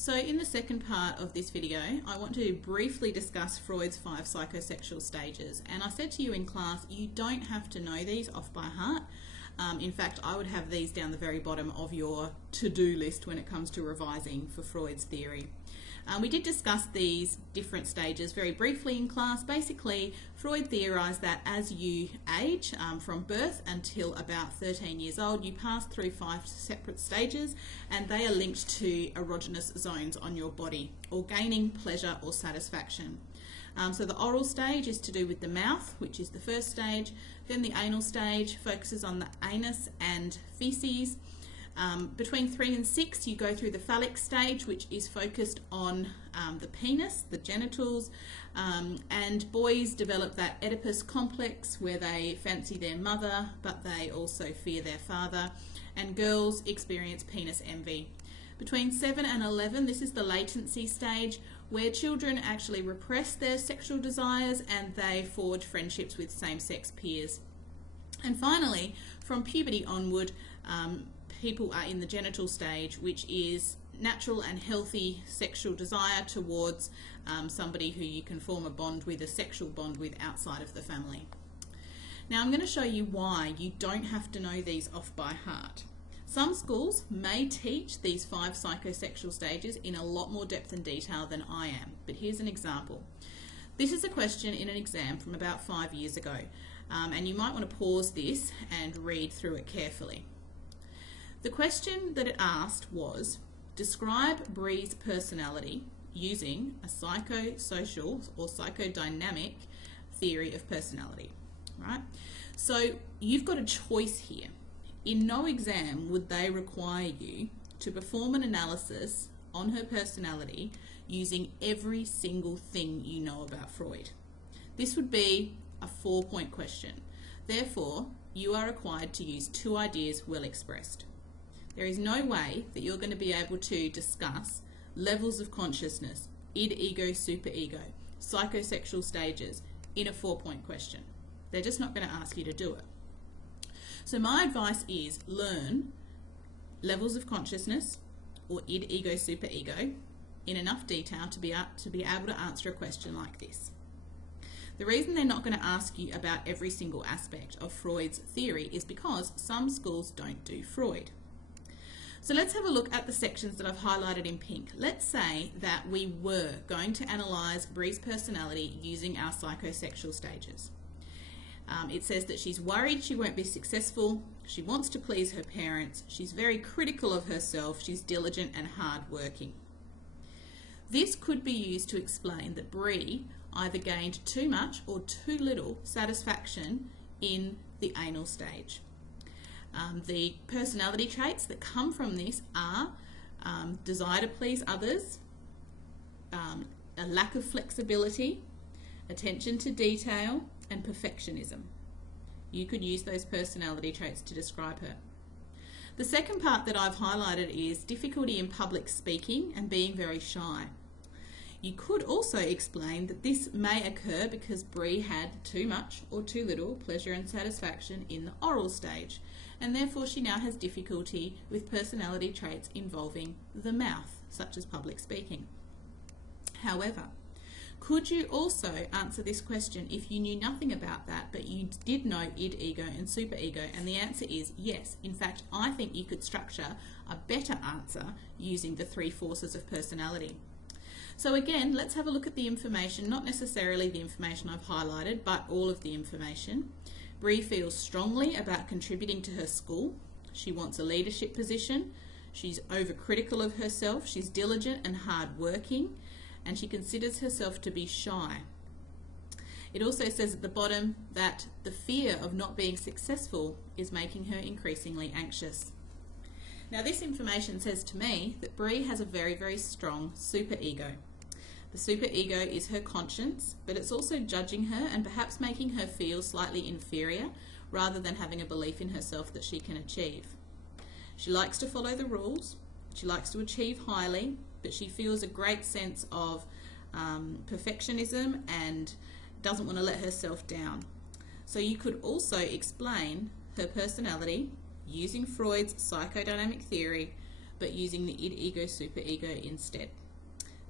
So in the second part of this video, I want to briefly discuss Freud's 5 psychosexual stages. And I said to you in class, you don't have to know these off by heart. In fact, I would have these down the very bottom of your to-do list when it comes to revising for Freud's theory. We did discuss these different stages very briefly in class. Basically, Freud theorised that as you age, from birth until about 13 years old, you pass through 5 separate stages, and they are linked to erogenous zones on your body, or gaining pleasure or satisfaction. So the oral stage is to do with the mouth, which is the first stage. Then the anal stage focuses on the anus and feces. Between 3 and 6, you go through the phallic stage, which is focused on the penis, the genitals, and boys develop that Oedipus complex where they fancy their mother, but they also fear their father, and girls experience penis envy. Between 7 and 11, this is the latency stage, where children actually repress their sexual desires and they forge friendships with same-sex peers. And finally, from puberty onward, people are in the genital stage, which is natural and healthy sexual desire towards somebody who you can form a bond with, a sexual bond with, outside of the family. Now I'm going to show you why you don't have to know these off by heart. Some schools may teach these 5 psychosexual stages in a lot more depth and detail than I am, but here's an example. This is a question in an exam from about 5 years ago, and you might want to pause this and read through it carefully. The question that it asked was, describe Bree's personality using a psychosocial or psychodynamic theory of personality, right? So you've got a choice here. In no exam would they require you to perform an analysis on her personality using every single thing you know about Freud. This would be a 4-point question. Therefore, you are required to use 2 ideas well expressed. There is no way that you're going to be able to discuss levels of consciousness, id, ego, superego, psychosexual stages in a 4-point question. They're just not going to ask you to do it. So my advice is learn levels of consciousness, or id, ego, superego, in enough detail to be able to answer a question like this. The reason they're not going to ask you about every single aspect of Freud's theory is because some schools don't do Freud. So let's have a look at the sections that I've highlighted in pink. Let's say that we were going to analyse Bree's personality using our psychosexual stages. It says that she's worried she won't be successful, she wants to please her parents, she's very critical of herself, she's diligent and hard-working. This could be used to explain that Bree either gained too much or too little satisfaction in the anal stage. The personality traits that come from this are desire to please others, a lack of flexibility, attention to detail, and perfectionism. You could use those personality traits to describe her. The second part that I've highlighted is difficulty in public speaking and being very shy. You could also explain that this may occur because Bree had too much or too little pleasure and satisfaction in the oral stage, and therefore she now has difficulty with personality traits involving the mouth, such as public speaking. However, could you also answer this question if you knew nothing about that, but you did know id, ego, and superego? And the answer is yes. In fact, I think you could structure a better answer using the 3 forces of personality. So again, let's have a look at the information, not necessarily the information I've highlighted, but all of the information. Bree feels strongly about contributing to her school. She wants a leadership position. She's overcritical of herself. She's diligent and hard-working, and she considers herself to be shy. It also says at the bottom that the fear of not being successful is making her increasingly anxious. Now this information says to me that Bree has a very, very strong superego. The superego is her conscience, but it's also judging her and perhaps making her feel slightly inferior rather than having a belief in herself that she can achieve. She likes to follow the rules, she likes to achieve highly, but she feels a great sense of perfectionism and doesn't want to let herself down. So you could also explain her personality using Freud's psychodynamic theory but using the id, ego, superego instead.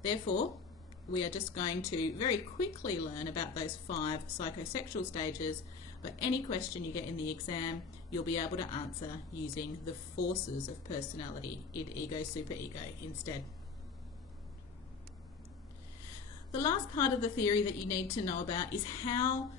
Therefore, we are just going to very quickly learn about those 5 psychosexual stages, but any question you get in the exam, you'll be able to answer using the forces of personality, id, ego, superego instead. The last part of the theory that you need to know about is how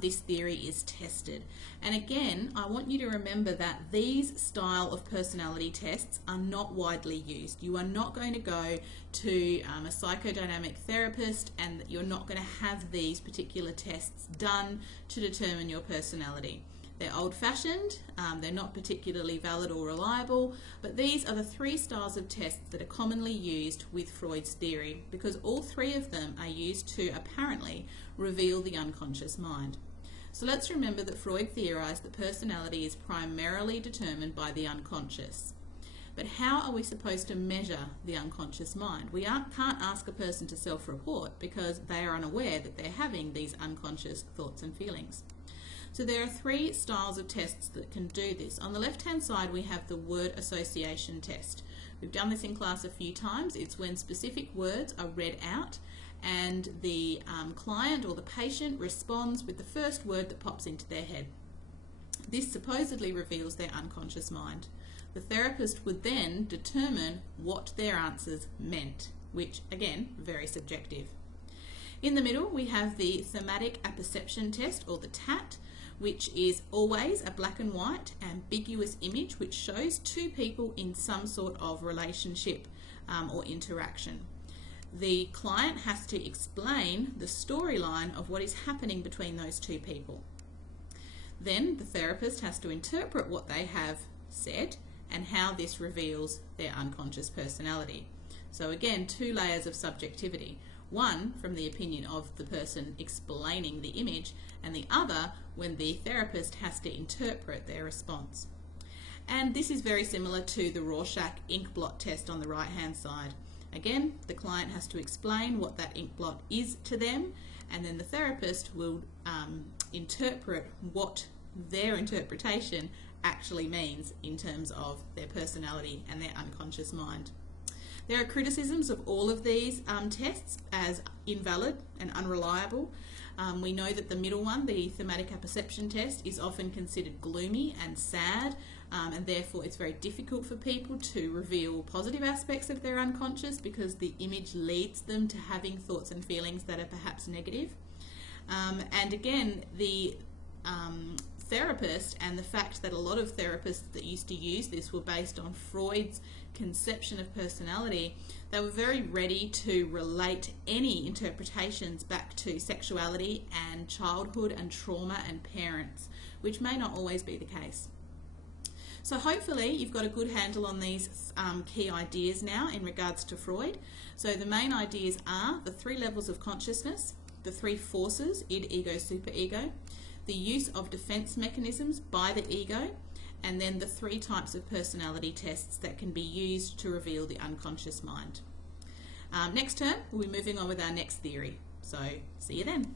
this theory is tested. And again, I want you to remember that these style of personality tests are not widely used. You are not going to go to a psychodynamic therapist and you're not going to have these particular tests done to determine your personality. They're old-fashioned, they're not particularly valid or reliable, but these are the 3 styles of tests that are commonly used with Freud's theory, because all 3 of them are used to apparently reveal the unconscious mind. So let's remember that Freud theorized that personality is primarily determined by the unconscious. But how are we supposed to measure the unconscious mind? We can't ask a person to self-report because they are unaware that they're having these unconscious thoughts and feelings. So there are 3 styles of tests that can do this. On the left-hand side, we have the word association test. We've done this in class a few times. It's when specific words are read out and the client or the patient responds with the first word that pops into their head. This supposedly reveals their unconscious mind. The therapist would then determine what their answers meant, which, again, very subjective. In the middle, we have the thematic apperception test, or the TAT, which is always a black and white ambiguous image which shows 2 people in some sort of relationship or interaction. The client has to explain the storyline of what is happening between those 2 people. Then the therapist has to interpret what they have said and how this reveals their unconscious personality. So again, 2 layers of subjectivity. One from the opinion of the person explaining the image, and the other when the therapist has to interpret their response. And this is very similar to the Rorschach ink blot test on the right hand side. Again, the client has to explain what that ink blot is to them, and then the therapist will interpret what their interpretation actually means in terms of their personality and their unconscious mind. There are criticisms of all of these tests as invalid and unreliable. We know that the middle one, the thematic apperception test, is often considered gloomy and sad, and therefore it's very difficult for people to reveal positive aspects of their unconscious because the image leads them to having thoughts and feelings that are perhaps negative. And again, the therapist and the fact that a lot of therapists that used to use this were based on Freud's conception of personality, they were very ready to relate any interpretations back to sexuality and childhood and trauma and parents, which may not always be the case. So hopefully you've got a good handle on these key ideas now in regards to Freud. So the main ideas are the 3 levels of consciousness, the 3 forces, id, ego, superego, the use of defense mechanisms by the ego, and then the 3 types of personality tests that can be used to reveal the unconscious mind. Next term, we'll be moving on with our next theory. So see you then.